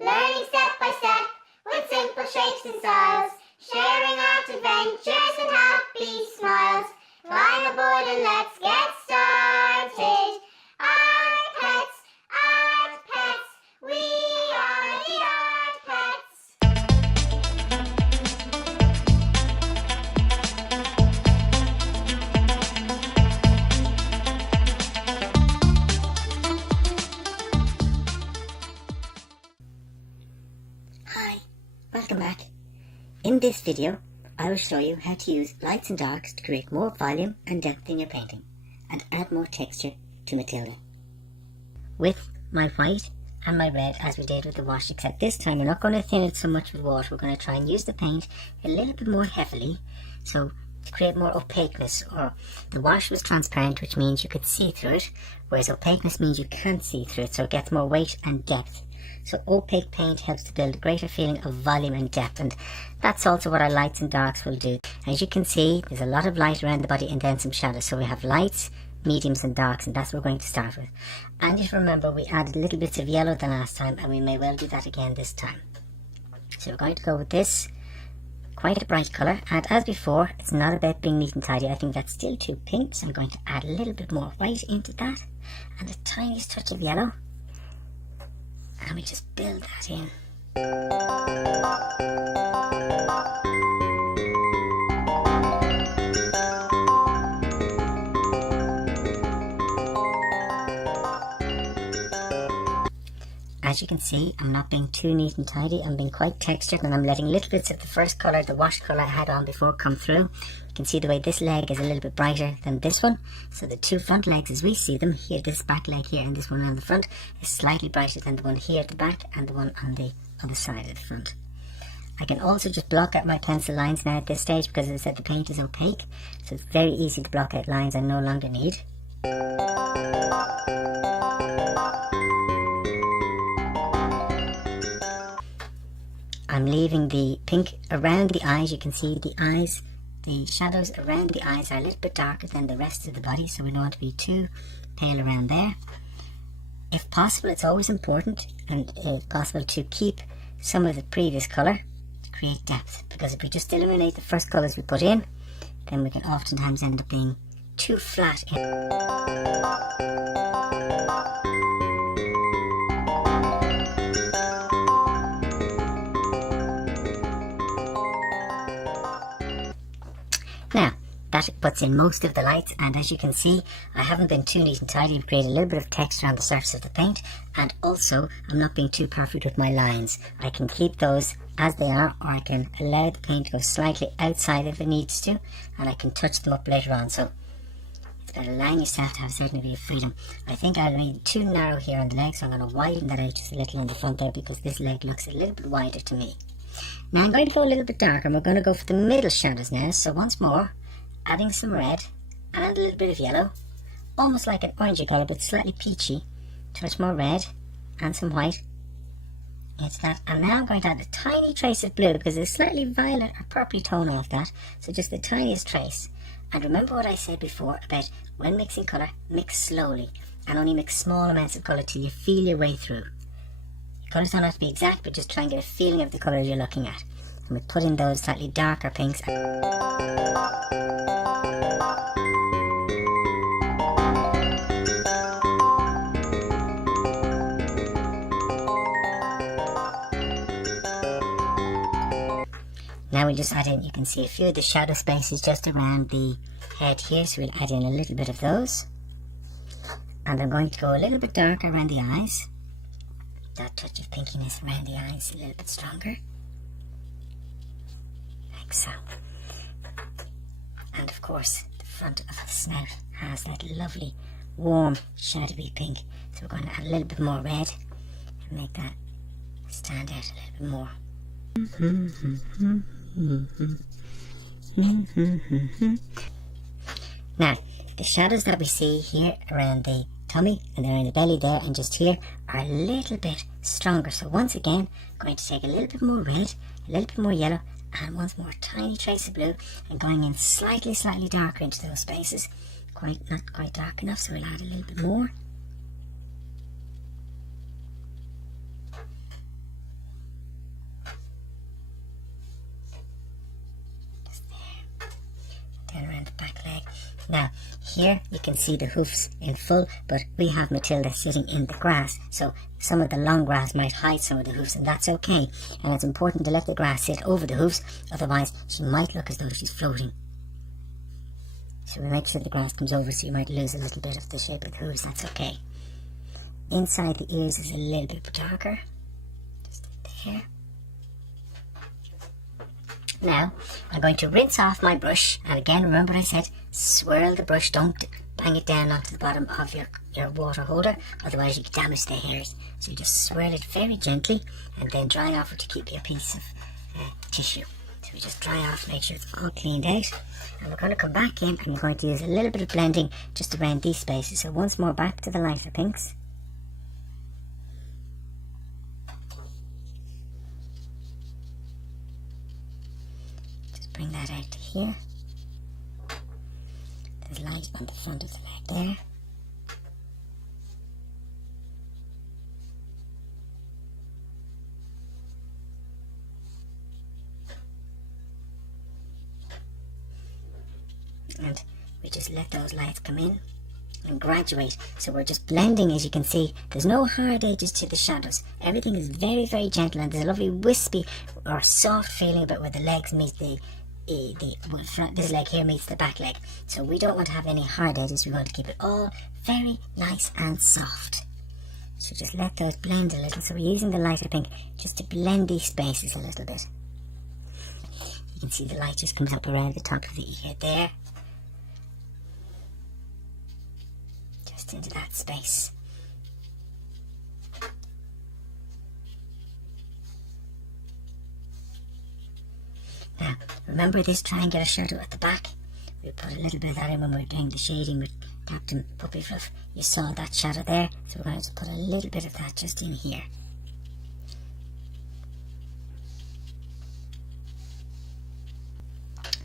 learning step by step with simple shapes and styles, sharing out adventures and happy smiles. Climb aboard and let's get started. Art Pets, we are the Art Pets. Hi, welcome back. In this video, I will show you how to use lights and darks to create more volume and depth in your painting and add more texture to Matilda. With my white and my red, as we did with the wash, except this time we're not going to thin it so much with water. We're going to try and use the paint a little bit more heavily, so to create more opaqueness. Or the wash was transparent, which means you could see through it, whereas opaqueness means you can't see through it, so it gets more weight and depth. So opaque paint helps to build a greater feeling of volume and depth, and that's also what our lights and darks will do. As you can see, there's a lot of light around the body and then some shadows. So we have lights, mediums and darks, and that's what we're going to start with. And if you remember, we added little bits of yellow the last time, and we may well do that again this time. So we're going to go with this, quite a bright colour, and as before, it's not about being neat and tidy. I think that's still too pink, so I'm going to add a little bit more white into that, and a tiniest touch of yellow. And we just build that in. As you can see, I'm not being too neat and tidy. I'm being quite textured, and I'm letting little bits of the first colour, the wash colour I had on before, come through. You can see the way this leg is a little bit brighter than this one. So the two front legs as we see them, here, this back leg here and this one on the front, is slightly brighter than the one here at the back and the one on the other side of the front. I can also just block out my pencil lines now at this stage, because as I said, the paint is opaque, so it's very easy to block out lines I no longer need. I'm leaving the pink around the eyes. You can see the eyes, the shadows around the eyes are a little bit darker than the rest of the body, so we don't want to be too pale around there. If possible, it's always important, and if possible, to keep some of the previous colour to create depth, because if we just eliminate the first colours we put in, then we can oftentimes end up being too flat. Now, that puts in most of the lights, and as you can see, I haven't been too neat and tidy to create a little bit of texture on the surface of the paint, and also I'm not being too perfect with my lines. I can keep those as they are, or I can allow the paint to go slightly outside if it needs to, and I can touch them up later on. So it's about allowing yourself to have a certain degree of freedom. I think I'll be too narrow here on the leg, so I'm going to widen that out just a little on the front there, because this leg looks a little bit wider to me. Now I'm going to go a little bit darker, and we're going to go for the middle shadows now. So once more, adding some red and a little bit of yellow, almost like an orangey colour but slightly peachy. Touch more red and some white into that, and now I'm going to add a tiny trace of blue, because there's slightly violet or purpley tone off that, so just the tiniest trace. And remember what I said before about when mixing colour, mix slowly and only mix small amounts of colour till you feel your way through. Colours don't have to be exact, but just try and get a feeling of the colour you're looking at. And we put in those slightly darker pinks. Now we just add in, you can see a few of the shadow spaces just around the head here, so we'll add in a little bit of those. And I'm going to go a little bit darker around the eyes. That touch of pinkiness around the eyes a little bit stronger, like so. And of course, the front of the snout has that lovely, warm, shadowy pink. So we're going to add a little bit more red and make that stand out a little bit more. Now, the shadows that we see here around the tummy and around the belly there and just here are a little bit stronger. So once again, I'm going to take a little bit more red, a little bit more yellow, and once more a tiny trace of blue, and going in slightly darker into those spaces. Not quite dark enough, so we'll add a little bit more. Now, here you can see the hoofs in full, but we have Matilda sitting in the grass, so some of the long grass might hide some of the hoofs, and that's okay. And it's important to let the grass sit over the hoofs, otherwise she might look as though she's floating. So we make sure the grass comes over, so you might lose a little bit of the shape of the hooves. That's okay. Inside the ears is a little bit darker, just there. Now, I'm going to rinse off my brush, and again, remember I said swirl the brush, don't bang it down onto the bottom of your water holder, otherwise you can damage the hairs. So you just swirl it very gently, and then dry off it to keep you a piece of tissue. So we just dry off, make sure it's all cleaned out, and we're going to come back in, and we're going to use a little bit of blending just around these spaces. So once more back to the lighter pinks. Bring that out to here. There's light on the front of the leg there. And we just let those lights come in and graduate. So we're just blending, as you can see. There's no hard edges to the shadows. Everything is very, very gentle, and there's a lovely wispy or soft feeling about where the legs meet this leg here meets the back leg. So we don't want to have any hard edges. We want to keep it all very nice and soft. So just let those blend a little. So we're using the lighter pink just to blend these spaces a little bit. You can see the light just comes up around the top of the ear there. Just into that space. Now, remember this triangular shadow at the back? We put a little bit of that in when we were doing the shading with Captain Puppy Fluff. You saw that shadow there, so we're going to put a little bit of that just in here.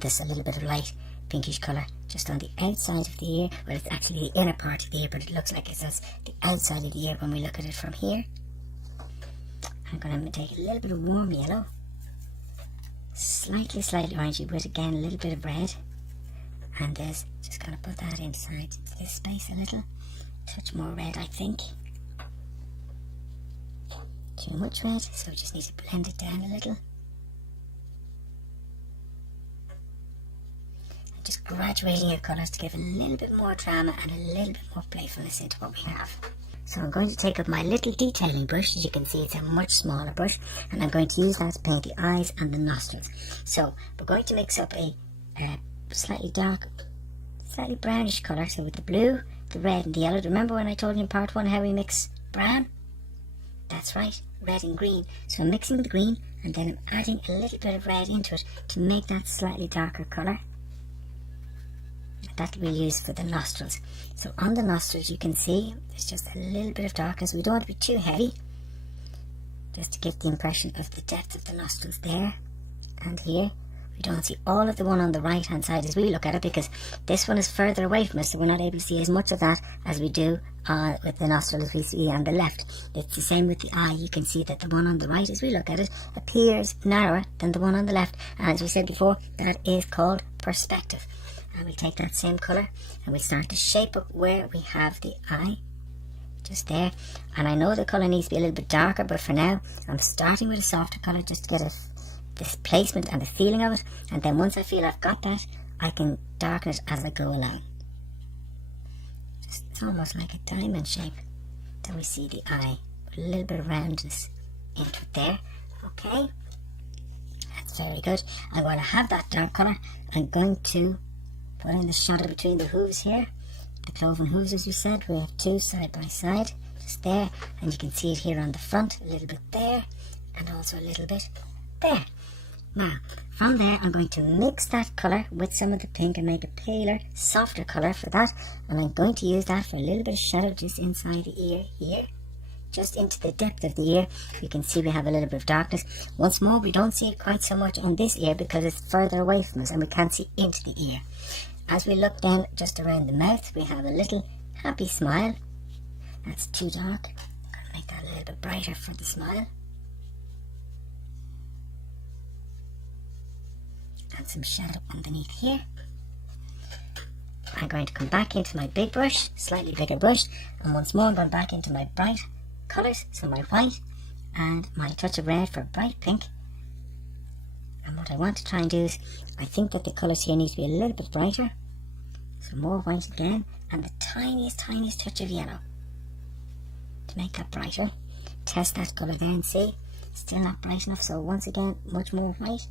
There's a little bit of light pinkish colour just on the outside of the ear. Well, it's actually the inner part of the ear, but it looks like it's the outside of the ear when we look at it from here. I'm going to take a little bit of warm yellow, slightly orangey, with again a little bit of red, and there's just going to put that inside this space a little. Touch more red, I think. Too much red, so we just need to blend it down a little. And just graduating your colours to give a little bit more drama and a little bit more playfulness into what we have. So I'm going to take up my little detailing brush. As you can see, it's a much smaller brush, and I'm going to use that to paint the eyes and the nostrils. So we're going to mix up a slightly dark, slightly brownish colour. So with the blue, the red and the yellow. Remember when I told you in part 1 how we mix brown? That's right, red and green. So I'm mixing the green, and then I'm adding a little bit of red into it to make that slightly darker colour. That we'll use for the nostrils. So on the nostrils you can see there's just a little bit of darkness. We don't want to be too heavy, just to give the impression of the depth of the nostrils there and here. We don't see all of the one on the right hand side as we look at it, because this one is further away from us, so we're not able to see as much of that as we do with the nostril as we see on the left. It's the same with the eye. You can see that the one on the right as we look at it appears narrower than the one on the left, and as we said before, that is called perspective. And we'll take that same colour and we'll start to shape up where we have the eye, just there. And I know the colour needs to be a little bit darker, but for now I'm starting with a softer colour just to get this placement and the feeling of it, and then once I feel I've got that, I can darken it as I go along. It's almost like a diamond shape. Then we see the eye, a little bit of roundness into it there. Okay, that's very good. I'm going to have that dark colour. I'm going to put in the shadow between the hooves here, the cloven hooves as we said. We have 2 side by side, just there, and you can see it here on the front, a little bit there, and also a little bit there. Now, from there I'm going to mix that colour with some of the pink and make a paler, softer colour for that, and I'm going to use that for a little bit of shadow just inside the ear here, just into the depth of the ear. You can see we have a little bit of darkness. Once more, we don't see it quite so much on this ear because it's further away from us and we can't see into the ear. As we look down just around the mouth, we have a little happy smile. That's too dark. I'll make that a little bit brighter for the smile. And some shadow underneath here. I'm going to come back into my big brush, slightly bigger brush, and once more I'm going back into my bright colours, so my white and my touch of red for bright pink. And what I want to try and do is, I think that the colours here need to be a little bit brighter, so more white again, and the tiniest touch of yellow to make that brighter. Test that colour there and see, still not bright enough, so once again much more white.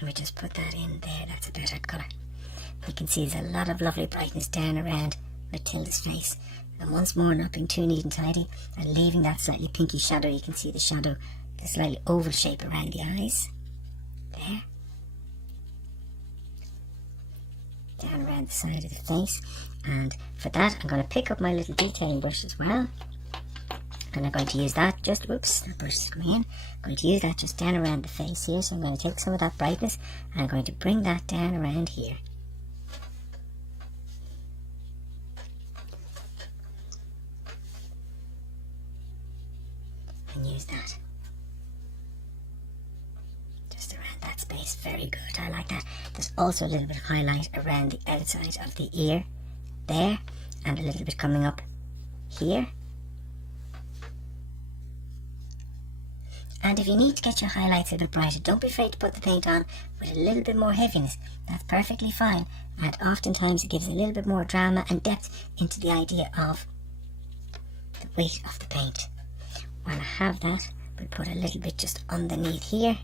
And we just put that in there, that's a better colour. You can see there's a lot of lovely brightness down around Matilda's face. And once more, not being too neat and tidy, and leaving that slightly pinky shadow. You can see the shadow, the slightly oval shape around the eyes. There. Down around the side of the face. And for that, I'm going to pick up my little detailing brush as well. And I'm going to use that just, whoops, that brush is coming in. I'm going to use that just down around the face here. So I'm going to take some of that brightness and I'm going to bring that down around here. And use that. Just around that space. Very good. I like that. There's also a little bit of highlight around the outside of the ear. There. And a little bit coming up here. And if you need to get your highlights a bit brighter, don't be afraid to put the paint on with a little bit more heaviness. That's perfectly fine. And oftentimes it gives a little bit more drama and depth into the idea of the weight of the paint. While I have that, we'll put a little bit just underneath here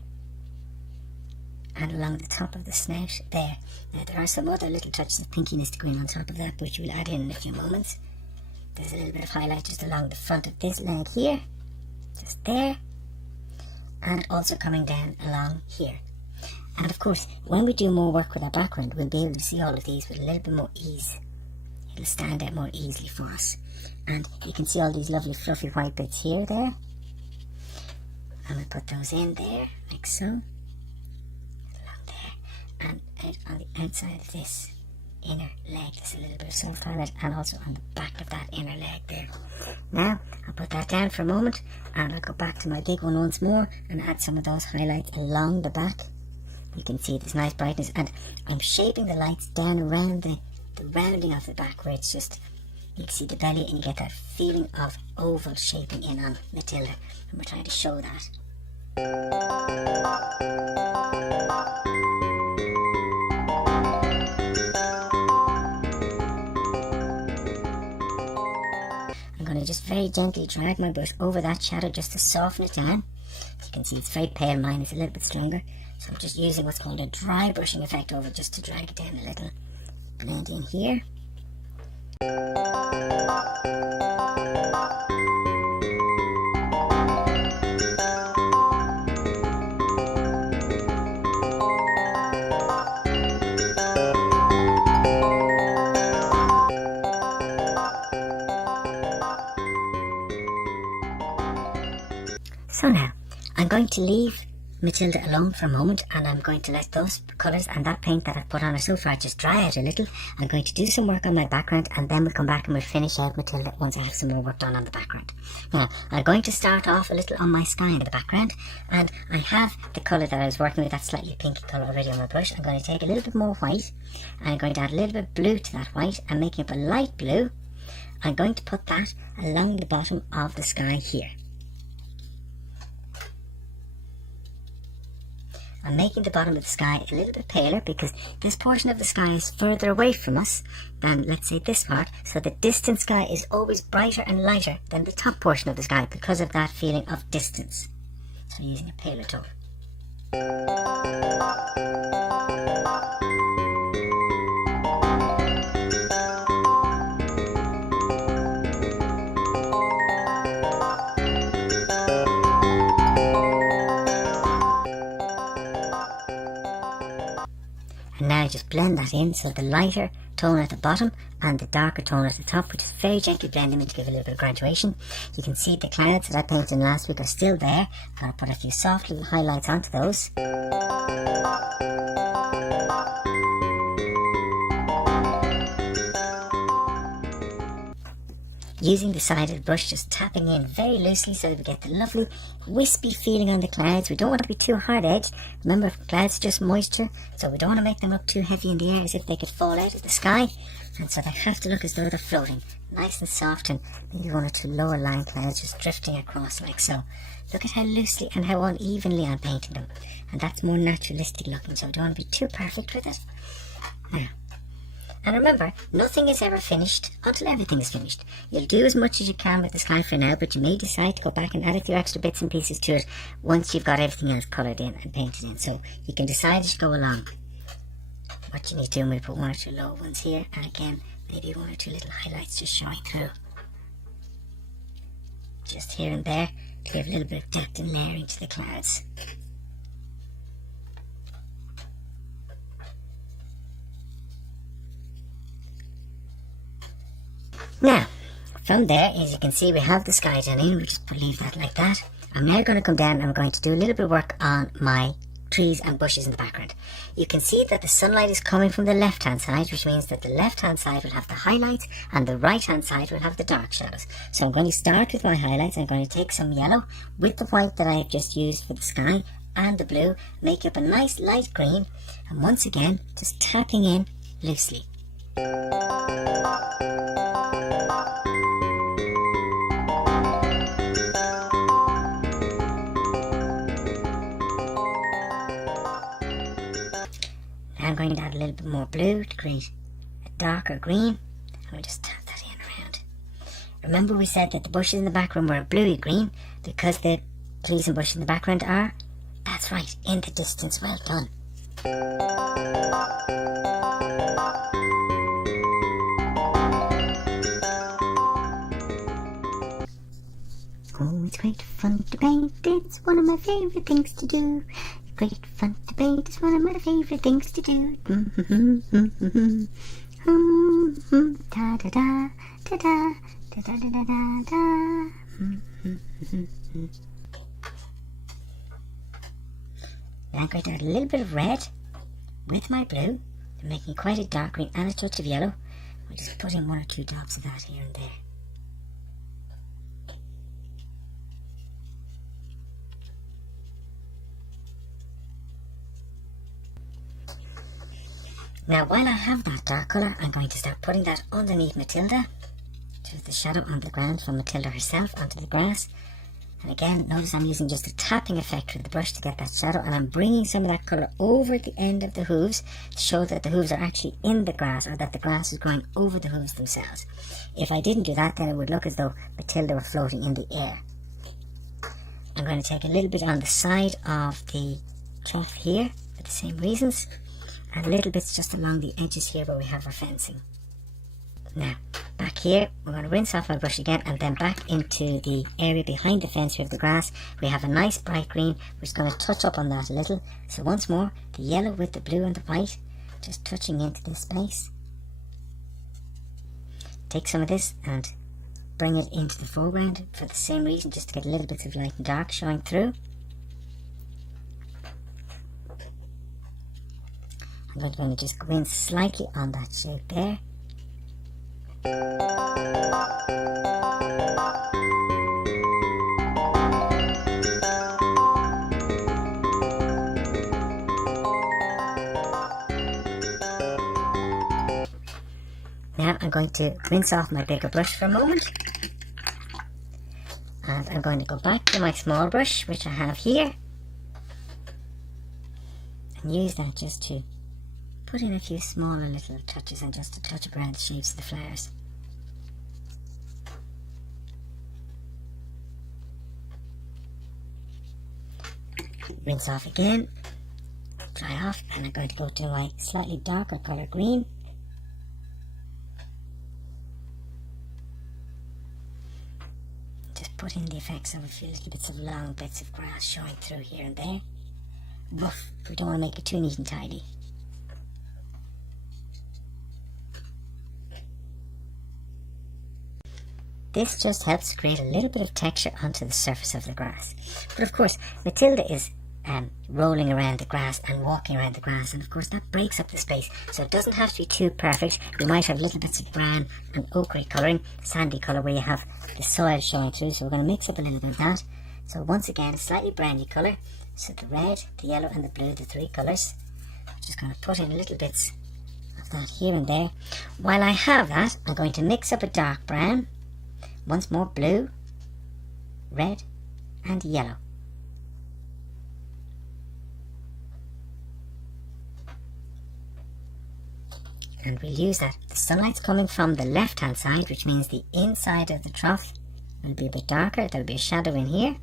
and along the top of the snout there. Now there are some other little touches of pinkiness to go in on top of that, which we'll add in a few moments. There's a little bit of highlight just along the front of this leg here, just there, and also coming down along here. And of course, when we do more work with our background, we'll be able to see all of these with a little bit more ease. It'll stand out more easily for us. And you can see all these lovely fluffy white bits here, there. And we'll put those in there, like so. Along there. And out on the outside of this inner leg, there's a little bit of soft highlight, and also on the back of that inner leg there. Now, I'll put that down for a moment, and I'll go back to my big one once more, and add some of those highlights along the back. You can see this nice brightness, and I'm shaping the lights down around the rounding of the back, where it's just, you can see the belly and you get that feeling of oval shaping in on Matilda, and we're trying to show that. I'm going to just very gently drag my brush over that shadow just to soften it down. As you can see, it's very pale, mine is a little bit stronger, so I'm just using what's called a dry brushing effect over just to drag it down a little. Blend in here. So now, I'm going to leave Matilda alone for a moment, and I'm going to let those colours and that paint that I've put on her so far just dry out a little. I'm going to do some work on my background, and then we'll come back and we'll finish out Matilda once I have some more work done on the background. Now, I'm going to start off a little on my sky in the background, and I have the colour that I was working with, that slightly pinky colour already on my brush. I'm going to take a little bit more white, and I'm going to add a little bit of blue to that white, and making up a light blue. I'm going to put that along the bottom of the sky here. I'm making the bottom of the sky a little bit paler because this portion of the sky is further away from us than, let's say, this part, so the distant sky is always brighter and lighter than the top portion of the sky because of that feeling of distance. So using a paler tone. And now just blend that in, so the lighter tone at the bottom and the darker tone at the top, which is very gently blend them in to give a little bit of graduation. You can see the clouds that I painted in last week are still there, and I'll put a few soft little highlights onto those. using the side of the brush, just tapping in very loosely so that we get the lovely wispy feeling on the clouds. We don't want to be too hard edged. Remember, clouds are just moisture, so we don't want to make them look too heavy in the air as if they could fall out of the sky. And so they have to look as though they're floating, nice and soft, and maybe one or two lower lying clouds just drifting across like so. Look at how loosely and how unevenly I'm painting them, and that's more naturalistic looking, so we don't want to be too perfect with it. Now, and remember, nothing is ever finished until everything is finished. You'll do as much as you can with the sky for now, but you may decide to go back and add a few extra bits and pieces to it once you've got everything else coloured in and painted in. So you can decide as you go along what you need to do. I'm going to put one or two low ones here, and again, maybe one or two little highlights just showing through. Just here and there to give a little bit of depth and layering to the clouds. Now, from there, as you can see, we have the sky done in. We'll just leave that like that. I'm now going to come down and I'm going to do a little bit of work on my trees and bushes in the background. You can see that the sunlight is coming from the left hand side, which means that the left hand side will have the highlights and the right hand side will have the dark shadows. So I'm going to start with my highlights. I'm going to take some yellow with the white that I have just used for the sky and the blue, make up a nice light green, and once again just tapping in loosely. I'm going to add a little bit more blue to create a darker green, and we'll just tap that in around. Remember, we said that the bushes in the background were a bluey green because the trees and bushes in the background are, that's right, in the distance. Well done. Oh, it's great fun to paint. It's one of my favourite things to do. Great fun to paint is one of my favourite things to do. Da da da da da da da da da da. Now I'm going to add a little bit of red with my blue, making quite a dark green and a touch of yellow. We'll just put in one or two dots of that here and there. Now, while I have that dark colour, I'm going to start putting that underneath Matilda, to the shadow on the ground from Matilda herself onto the grass. And again, notice I'm using just a tapping effect with the brush to get that shadow, and I'm bringing some of that colour over the end of the hooves to show that the hooves are actually in the grass, or that the grass is growing over the hooves themselves. If I didn't do that, then it would look as though Matilda were floating in the air. I'm going to take a little bit on the side of the trough here for the same reasons, and little bits just along the edges here where we have our fencing. Now, back here, we're going to rinse off our brush again, and then back into the area behind the fence with the grass. We have a nice bright green, which is going to touch up on that a little. So once more, the yellow with the blue and the white, just touching into this space. Take some of this and bring it into the foreground for the same reason, just to get a little bit of light and dark showing through. I'm going to just go in slightly on that shape there. Now I'm going to rinse off my bigger brush for a moment. And I'm going to go back to my small brush, which I have here, and use that just to put in a few smaller little touches and just to touch up around the shapes of the flowers. Rinse off again, dry off, and I'm going to go to my slightly darker colour green. Just put in the effects of a few little bits of long bits of grass showing through here and there. Rough, we don't want to make it too neat and tidy. This just helps create a little bit of texture onto the surface of the grass. But of course, Matilda is rolling around the grass and walking around the grass, and of course that breaks up the space. So it doesn't have to be too perfect. You might have little bits of brown and ochre colouring, sandy colour, where you have the soil showing through. So we're going to mix up a little bit of that. So once again, slightly browny colour. So the red, the yellow and the blue, the three colours. Just going to put in little bits of that here and there. While I have that, I'm going to mix up a dark brown, once more blue, red and yellow. And we'll use that. The sunlight's coming from the left hand side, which means the inside of the trough will be a bit darker. There'll be a shadow in here.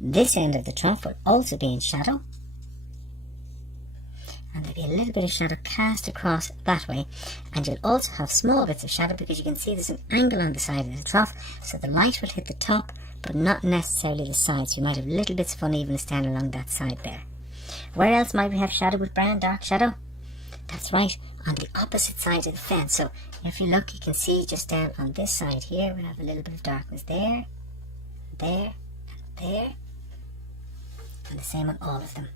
This end of the trough will also be in shadow. And there'll be a little bit of shadow cast across that way. And you'll also have small bits of shadow, because you can see there's an angle on the side of the trough. So the light will hit the top, but not necessarily the sides. You might have little bits of unevenness down along that side there. Where else might we have shadow with brown, dark shadow? That's right, on the opposite side of the fence. So if you look, you can see just down on this side here, we'll have a little bit of darkness there, there, and there. And the same on all of them.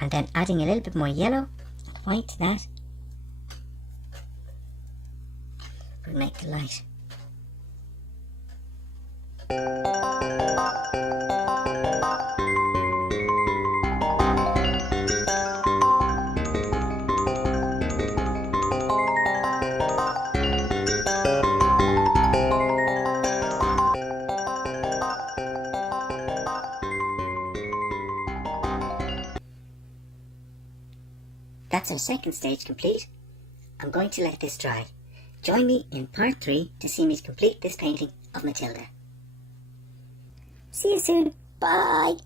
And then adding a little bit more yellow and white to that will make the light. That's our second stage complete. I'm going to let this dry. Join me in part 3 to see me complete this painting of Matilda. See you soon. Bye.